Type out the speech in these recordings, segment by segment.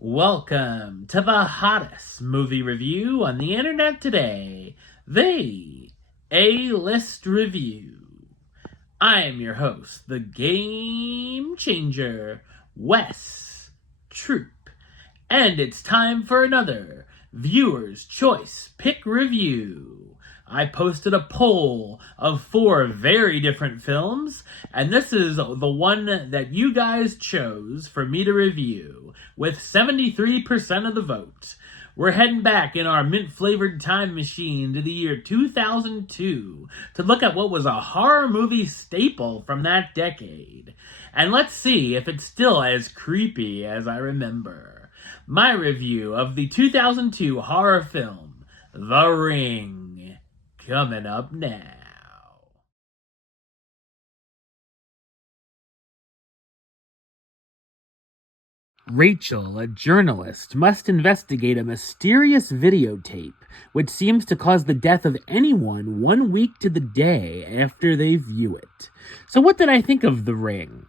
Welcome to the hottest movie review on the internet today, the A-List Review. I am your host, the Game Changer, Wes Troop, and it's time for another Viewer's Choice Pick Review. I posted a poll of 4 very different films, and this is the one that you guys chose for me to review, with 73% of the vote. We're heading back in our mint-flavored time machine to the year 2002 to look at what was a horror movie staple from that decade. And let's see if it's still as creepy as I remember. My review of the 2002 horror film, The Ring, coming up now. Rachel, a journalist, must investigate a mysterious videotape which seems to cause the death of anyone 1 week to the day after they view it. So what did I think of The Ring?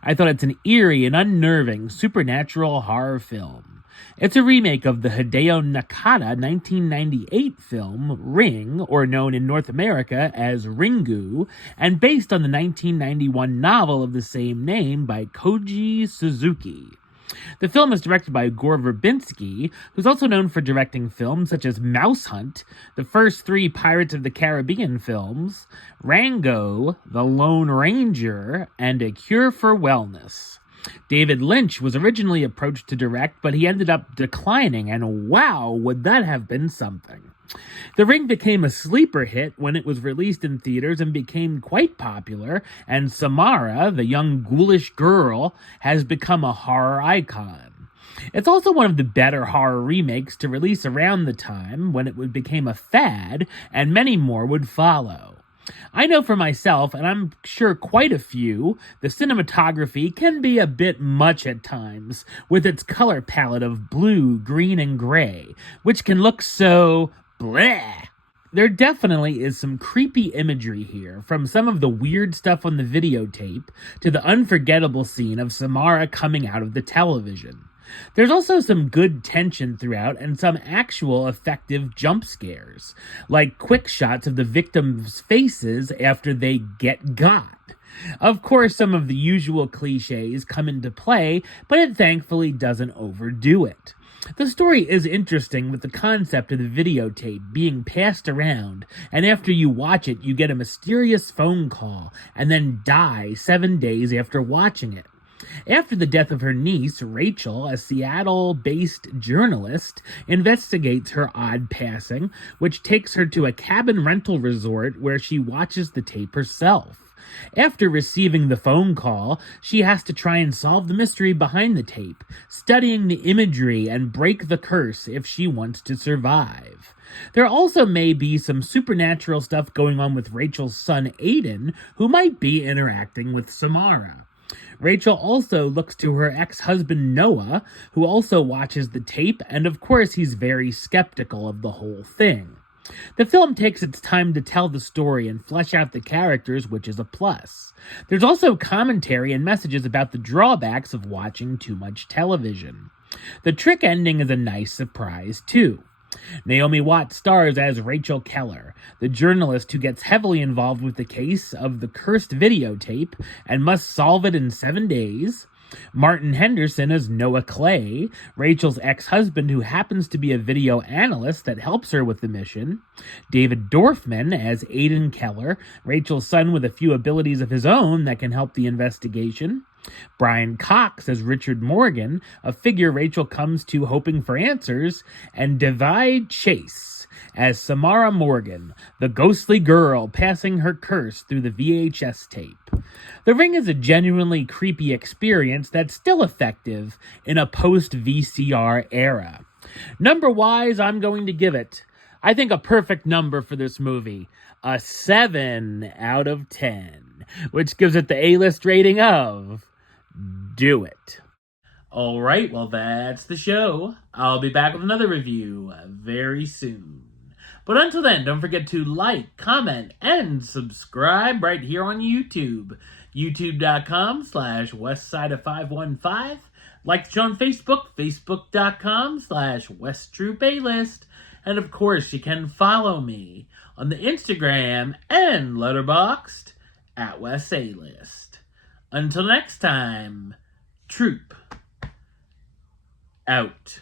I thought it's an eerie and unnerving supernatural horror film. It's a remake of the Hideo Nakata 1998 film Ring, or known in North America as Ringu, and based on the 1991 novel of the same name by Koji Suzuki. The film is directed by Gore Verbinski, who's also known for directing films such as Mouse Hunt, the first 3 Pirates of the Caribbean films, Rango, The Lone Ranger, and A Cure for Wellness. David Lynch was originally approached to direct, but he ended up declining, and wow, would that have been something. The Ring became a sleeper hit when it was released in theaters and became quite popular, and Samara, the young ghoulish girl, has become a horror icon. It's also one of the better horror remakes to release around the time when it became a fad, and many more would follow. I know for myself, and I'm sure quite a few, the cinematography can be a bit much at times, with its color palette of blue, green, and gray, which can look so bleh. There definitely is some creepy imagery here, from some of the weird stuff on the videotape to the unforgettable scene of Samara coming out of the television. There's also some good tension throughout and some actual effective jump scares, like quick shots of the victims' faces after they get got. Of course, some of the usual cliches come into play, but it thankfully doesn't overdo it. The story is interesting with the concept of the videotape being passed around, and after you watch it, you get a mysterious phone call and then die 7 days after watching it. After the death of her niece, Rachel, a Seattle-based journalist, investigates her odd passing, which takes her to a cabin rental resort where she watches the tape herself. After receiving the phone call, she has to try and solve the mystery behind the tape, studying the imagery and break the curse if she wants to survive. There also may be some supernatural stuff going on with Rachel's son Aiden, who might be interacting with Samara. Rachel also looks to her ex-husband Noah, who also watches the tape, and of course he's very skeptical of the whole thing. The film takes its time to tell the story and flesh out the characters, which is a plus. There's also commentary and messages about the drawbacks of watching too much television. The trick ending is a nice surprise, too. Naomi Watts stars as Rachel Keller, the journalist who gets heavily involved with the case of the cursed videotape and must solve it in 7 days. Martin Henderson as Noah Clay, Rachel's ex-husband who happens to be a video analyst that helps her with the mission. David Dorfman as Aiden Keller, Rachel's son with a few abilities of his own that can help the investigation. Brian Cox as Richard Morgan, a figure Rachel comes to hoping for answers. And Divide Chase as Samara Morgan, the ghostly girl passing her curse through the VHS tape. The Ring is a genuinely creepy experience that's still effective in a post-VCR era. Number-wise, I'm going to give it, I think, a perfect number for this movie. A 7 out of 10, which gives it the A-list rating of Do It. Alright, well that's the show. I'll be back with another review very soon. But until then, don't forget to like, comment, and subscribe right here on YouTube. YouTube.com/WestsideOf515. Like the show on Facebook, Facebook.com/WestTruePlaylist. And of course, you can follow me on the Instagram and Letterboxd at WesAList. Until next time, Troop out.